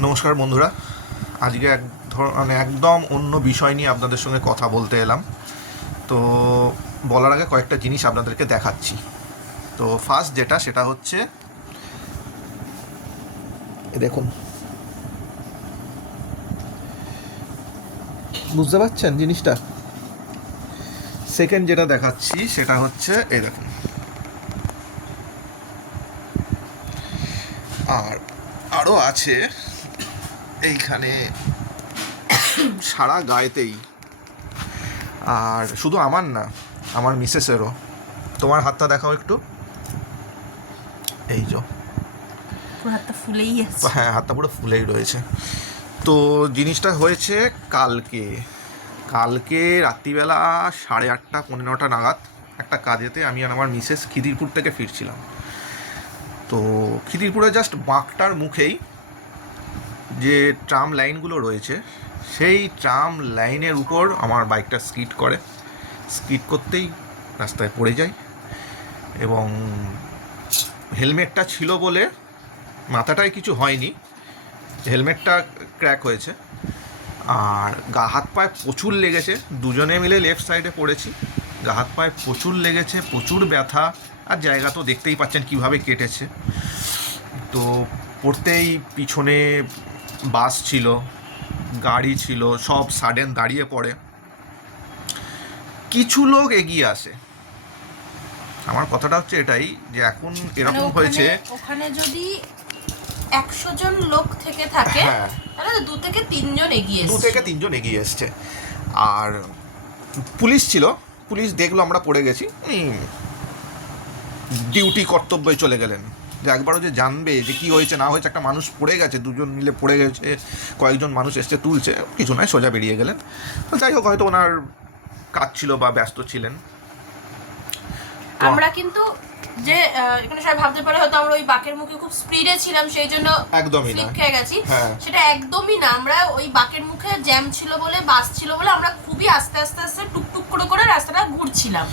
নমস্কার বন্ধুরা, আজকে একদম অন্য বিষয় নিয়ে আপনাদের সঙ্গে কথা বলতে এলাম। তো বলার আগে কয়েকটা জিনিস আপনাদেরকে দেখাচ্ছি। তো ফার্স্ট সেটা হচ্ছে দেখুন, বুঝতে পারছেন জিনিসটা। সেকেন্ড যেটা দেখাচ্ছি সেটা হচ্ছে এই দেখুন, আর আরও আছে এইখানে সারা গায়েতেই। আর শুধু আমার না, আমার মিসেসেরও। তোমার হাতটা দেখাও একটু। এই যে হাতটা ফুলেই আছে। হ্যাঁ, হাতটা পুরো ফুলেই রয়েছে। তো জিনিসটা হয়েছে কালকে কালকে রাত্রিবেলা 8:30 পৌনে 9টা নাগাদ একটা কাজেতে আমি আর আমার মিসেস খিদিরপুর থেকে ফিরছিলাম। তো খিদিরপুরে জাস্ট বাঁকটার মুখেই যে ট্রাম লাইনগুলো রয়েছে, সেই ট্রাম লাইনের উপর আমার বাইকটা স্কিড করতেই রাস্তায় পড়ে যায়। এবং হেলমেটটা ছিল বলে মাথাটায় কিছু হয়নি, হেলমেটটা ক্র্যাক হয়েছে। আর গা হাত পায়ে প্রচুর লেগেছে, দুজনে মিলে লেফট সাইডে পড়েছি। গা হাত পায়ে প্রচুর লেগেছে, প্রচুর ব্যথা। আর জায়গা তো দেখতেই পাচ্ছেন কীভাবে কেটেছে। তো পড়তেই পিছনে বাস ছিল, গাড়ি ছিল, সব সাডেন দাঁড়িয়ে পড়ে। কিছু লোক এগিয়ে আসে। আমার কথাটা হচ্ছে এটাই যে এখন এরকম হয়েছে, ওখানে যদি 100 জন লোক থেকে থাকে, হ্যাঁ, তাহলে 2 থেকে 3 জন এগিয়ে এসছে। আর পুলিশ ছিল, পুলিশ দেখলো আমরা পড়ে গেছি, ডিউটি কর্তব্যে চলে গেলেন। যে একবারও যে জানবে যে কী হয়েছে না হয়েছে, একটা মানুষ পড়ে গেছে, দুজন মিলে পড়ে গেছে, কয়েকজন মানুষ এসছে তুলছে, কিছু নয়, সোজা বেরিয়ে গেলেন। তো যাই হোক, হয়তো ওনার কাজ ছিল বা ব্যস্ত ছিলেন। আমরা কিন্তু যে এখানে সবাই ভাবতে পারে হয়তো আমরা ওই বাকের মুখে খুব স্পিডে ছিলাম, সেই জন্য একদমই না, খেয়ে গেছি। হ্যাঁ, সেটা একদমই না। আমরা ওই বাকের মুখে জ্যাম ছিল বলে, বাস ছিল বলে আমরা খুবই আস্তে আস্তে আস্তে টুকটুক করে রাস্তাটা ঘুরছিলাম।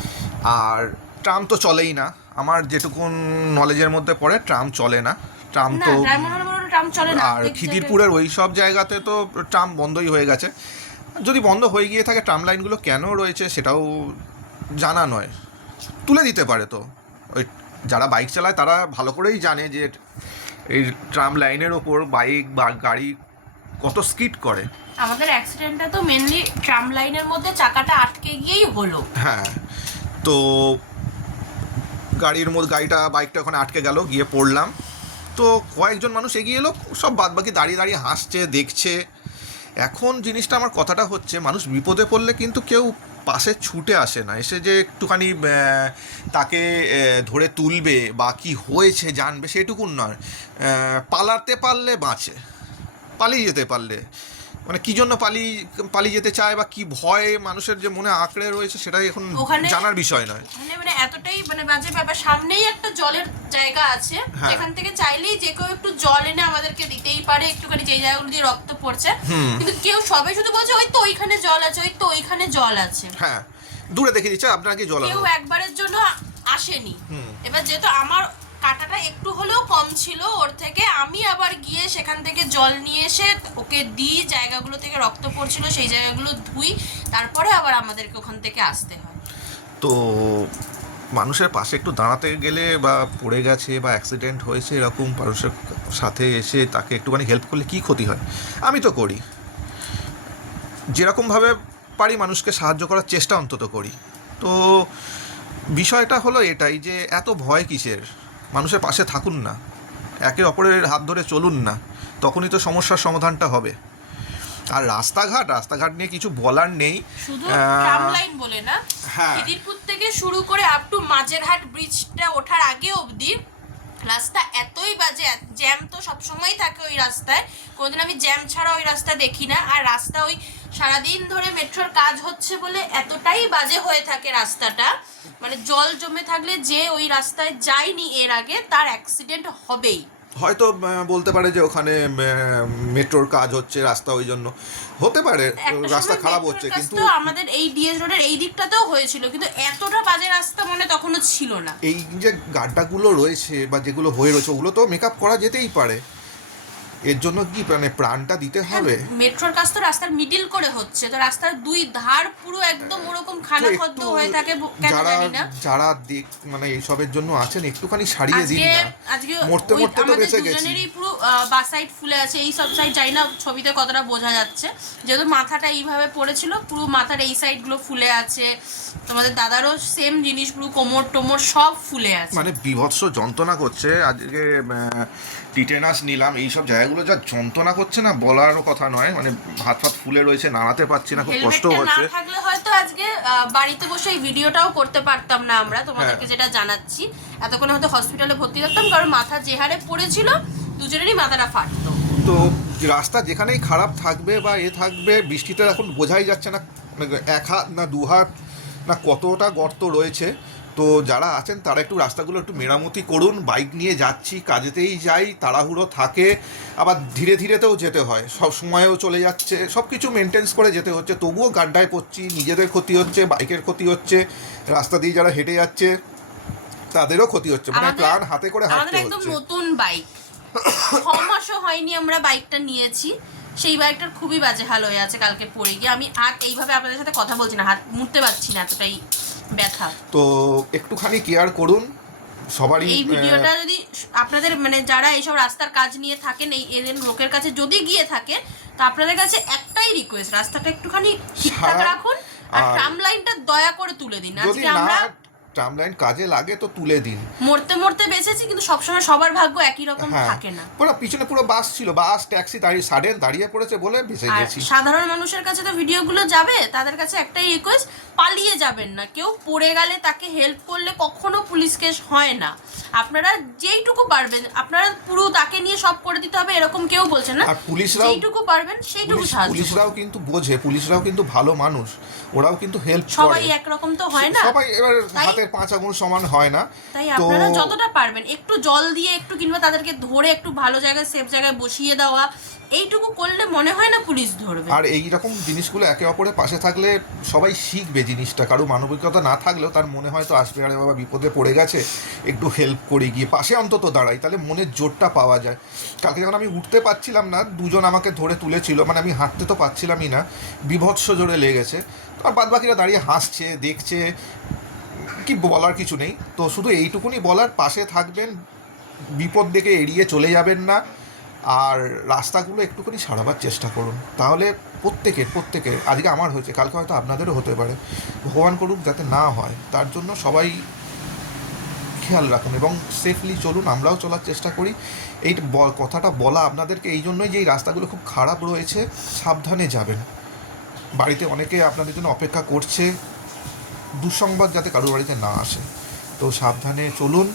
আর ট্রাম তো চলেই না, আমার যেটুকুন নলেজের মধ্যে পড়ে ট্রাম চলে না। ট্রাম তো ট্রাম চলে না। আর খিদিরপুরের ওই সব জায়গাতে তো ট্রাম বন্ধই হয়ে গেছে। যদি বন্ধ হয়ে গিয়ে থাকে, ট্রাম লাইনগুলো কেন রয়েছে সেটাও জানা নয়, তুলে দিতে পারে। তো ওই যারা বাইক চালায় তারা ভালো করেই জানে যে এই ট্রাম লাইনের ওপর বাইক বা গাড়ি কত স্কিড করে। আমাদের অ্যাক্সিডেন্টটা তো মেনলি ট্রাম লাইনের মধ্যে চাকাটা আটকে গিয়েই হলো। হ্যাঁ, তো বাইকটা ওখানে আটকে গেল, গিয়ে পড়লাম। তো কয়েকজন মানুষ এগিয়ে এলো, সব বাদবাকি দাঁড়িয়ে দাঁড়িয়ে হাসছে, দেখছে। এখন জিনিসটা, আমার কথাটা হচ্ছে, মানুষ বিপদে পড়লে কিন্তু কেউ পাশে ছুটে আসে না, এসে যে একটুখানি তাকে ধরে তুলবে বা কী হয়েছে জানবে সেটুকুন নয়। পালাতে পারলে বাঁচে, পালিয়ে যেতে পারলে, মানে কী জন্য পালিয়ে যেতে চায় বা কী ভয় মানুষের যে মনে আঁকড়ে রয়েছে, সেটাই এখন জানার বিষয় নয়। মানে এতটাই বাজে ব্যাপার। সামনেই একটা জলের জায়গা আছে, যেখান থেকে চাইলেই যে কেউ একটু জল এনে আমাদেরকে দিতেই পারে, একটুখানি যেই জায়গাগুলো দিয়ে রক্ত পড়ছে। কিন্তু কেউ সবাই শুধু বলছে ওই তো ওইখানে জল আছে, ওই তো ওইখানে জল আছে। হ্যাঁ, দূরে দেখে দিচ্ছে আপনাকে জল, কেউ একবারের জন্য আসেনি। এবার যেহেতু আমার কাটাটা একটু হলেও কম ছিল ওর থেকে, আমি আবার গিয়ে সেখান থেকে জল নিয়ে এসে ওকে দিই, জায়গাগুলো থেকে রক্ত পড়ছিল সেই জায়গাগুলো ধুই, তারপরে আবার আমাদেরকে ওখান থেকে আসতে হয়। তো মানুষের পাশে একটু দাঁড়াতে গেলে, বা পড়ে গেছে বা অ্যাক্সিডেন্ট হয়েছে, এরকম মানুষের সাথে এসে তাকে একটুখানি হেল্প করলে কী ক্ষতি হয়? আমি তো করি, যেরকমভাবে পারি মানুষকে সাহায্য করার চেষ্টা অন্তত করি। তো বিষয়টা হলো এটাই যে এত ভয় কিসের? মানুষের পাশে থাকুন না, একে অপরের হাত ধরে চলুন না, তখনই তো সমস্যার সমাধানটা হবে। আর রাস্তাঘাট নিয়ে কিছু বলার নেই। শুধু ট্রাম লাইন বলে না, খিদিরপুর থেকে শুরু করে আপ টু মাঝেরহাট ব্রিজটা ওঠার আগে অবধি রাস্তা এতই বাজে। জ্যাম তো সবসময় থাকে ওই রাস্তায়, কোনোদিন আমি জ্যাম ছাড়া ওই রাস্তা দেখি না। আর রাস্তা ওই সারাদিন ধরে মেট্রোর কাজ হচ্ছে বলে এতটাই বাজে হয়ে থাকে রাস্তাটা, মানে জল জমে থাকলে যে ওই রাস্তায় যায়নি এর আগে, তার অ্যাক্সিডেন্ট হবেই। হয়তো বলতে পারে যে ওখানে মেট্রোর কাজ হচ্ছে, রাস্তা ওই জন্য হতে পারে রাস্তা খারাপ হচ্ছে, কিন্তু আমাদের এই ডিএস রোডের এই দিকটাতেও হয়েছিল, কিন্তু এতটা বাজে রাস্তা মনে তখনও ছিল না। এই যে গাড্ডাগুলো রয়েছে বা যেগুলো হয়ে রয়েছে, ওগুলো তো মেকআপ করা যেতেই পারে। এর জন্য কি মানে প্রাণটা দিতে হবে? মেট্রোর কাজ তো রাস্তার মিডিল করে হচ্ছে, তো রাস্তার দুই ধার পুরো একদম ওরকম খানাখদ্দ হয়ে থাকে, কেন জানি না। যারা মানে এইসবের জন্য আছেন একটুখানি সারিয়ে দিন না, আজকে মরতে মরতে তো বেঁচে গেছি। দুজনেরই পুরো বা সাইড ফুলে আছে, এই সব সাইড জানি না ছবিতে কতটা বোঝা যাচ্ছে, যেহেতু মাথাটা এইভাবে পড়েছিল, পুরো মাথার এই সাইডগুলো ফুলে আছে। তোমাদের দাদারও সেম জিনিস, পুরো কোমর টোমর সব ফুলে আছে, মানে বিভৎস যন্ত্রণা করছে। আজকে টিটেনাস নিলাম, এইসব জায়গাগুলো যা যন্ত্রণা করছে না বলারও কথা নয়, মানে হাত ফাত ফুলে রয়েছে, নাড়াতে পারছি না, খুব কষ্ট হচ্ছে। না থাকলে হয়তো আজকে বাড়িতে বসে এই ভিডিওটাও করতে পারতাম না আমরা তোমাদেরকে, যেটা জানাচ্ছি এতক্ষণ হয়তো হসপিটালে ভর্তি থাকতাম, কারণ মাথা যে হারে পড়েছিল দুজনেরই মাথাটা ফাটতো। তো রাস্তা যেখানেই খারাপ থাকবে বা থাকবে, বৃষ্টিতে এখন বোঝাই যাচ্ছে না এক হাত না দু হাত না কতটা গর্ত রয়েছে। তো যারা আছেন তারা একটু রাস্তাগুলো একটু মেরামতি করুন। বাইক নিয়ে যাচ্ছি, কাজেতেই যাই, তাড়াহুড়ো থাকে, আবার ধীরে ধীরেতেও যেতে হয়, সব সময়েও চলে যাচ্ছে, সব কিছু মেনটেন্স করে যেতে হচ্ছে, তবুও গাড্ডায় পড়ছি, নিজেদের ক্ষতি হচ্ছে, বাইকের ক্ষতি হচ্ছে, রাস্তা দিয়ে যারা হেঁটে যাচ্ছে তাদেরও ক্ষতি হচ্ছে, মানে প্রাণ হাতে করে হাঁটতে হচ্ছে। একদম নতুন বাইক, 6 মাসও হয়নি আমরা বাইকটা নিয়েছি, সেই বাইকটার খুবই বাজে হাল হয়ে আছে। কালকে পড়ে গিয়ে আমি হাত এইভাবে আপনাদের সাথে কথা বলছি না, হাত মুড়তে পারছি না, এতটাই ব্যথা। তো একটুখানি কেয়ার করুন সবারই। এই ভিডিওটা যদি আপনাদের মানে যারা এইসব রাস্তার কাজ নিয়ে থাকেন, এই এদের লোকের কাছে যদি গিয়ে থাকে, তো আপনাদের কাছে একটাই রিকোয়েস্ট, রাস্তাটা একটুখানি ঠিকঠাক রাখুন, আর ট্রাম লাইনটা দয়া করে তুলে দিন। আজকে আমরা ট্রাম লাইন কাজে লাগে তো তুলে দিন। মরতে মরতে বেঁচেছি, কিন্তু সবসময় সবার ভাগ্য একই রকম থাকে না। পুরো পিছনে পুরো বাস ছিল, বাস ট্যাক্সি দাঁড়িয়ে পড়েছে বলে বেঁচে গেছি। সাধারণ মানুষের কাছে তো ভিডিওগুলো যাবে, তাদের কাছে একটাই রিকোয়েস্ট, পালিয়ে যাবেন না। কেউ পড়ে গেলে তাকে হেল্প করলে কখনো পুলিশ কেস হয় না। আপনারা যেইটুকু পারবেন, আপনারা পুরো তাকে নিয়ে সব করে দিতে হবে এরকম কেউ বলছে না, আর পুলিশরাও যেইটুকু পারবেন সেইটুকু সাহায্য। পুলিশরাও কিন্তু বোঝে, পুলিশরাও কিন্তু ভালো মানুষ, ওরাও কিন্তু হেল্প করে। সবাই একরকম তো হয় না, সবাই এবার হাতের 5 আঙুল সমান হয় না। তাই আপনারা যতটা পারবেন একটু জল দিয়ে একটু, কিংবা তাদেরকে ধরে একটু ভালো জায়গায় সেফ জায়গায় বসিয়ে দেওয়া, এইটুকু করলে মনে হয় না পুলিশ ধরবে। আর এই রকম জিনিসগুলো একে অপরের পাশে থাকলে সবাই শিখবে জিনিসটা। কারো মানবিকতা না থাকলেও তার মনে হয়তো আসবে, আরে বাবা বিপদে পড়ে গেছে, একটু হেল্প করে গিয়ে পাশে অন্তত দাঁড়াই, তাহলে মনের জোরটা পাওয়া যায়। কালকে যখন আমি উঠতে পারছিলাম না, দুজন আমাকে ধরে তুলেছিল, মানে আমি হাঁটতে তো পারছিলামই না, বিভৎস জোরে লেগেছে। আর বাদ বাকিরা দাঁড়িয়ে হাসছে, দেখছে, কি বলার কিছু নেই। তো শুধু এইটুকুনি বলার, পাশে থাকবেন, বিপদ দেখে এড়িয়ে চলে যাবেন না, আর রাস্তাগুলো একটুখানি সারাবার চেষ্টা করুন। তাহলে প্রত্যেকের আজকে আমার হয়েছে, কালকে হয়তো আপনাদেরও হতে পারে, ভগবান করুক যাতে না হয়, তার জন্য সবাই খেয়াল রাখুন এবং সেফলি চলুন। আমরাও চলার চেষ্টা করি। এই কথাটা বলা আপনাদেরকে এই জন্যই যে এই রাস্তাগুলো খুব খারাপ রয়েছে, সাবধানে যাবেন। বাড়িতে অনেকে আপনাদের জন্য অপেক্ষা করছে, দুঃসংবাদ যাতে কারোর বাড়িতে না আসে। তো সাবধানে চলুন,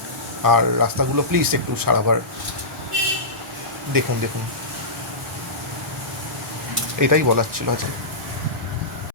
আর রাস্তাগুলো প্লিজ একটু সারাবার দেখুন। এটাই বলার ছিল আজকে।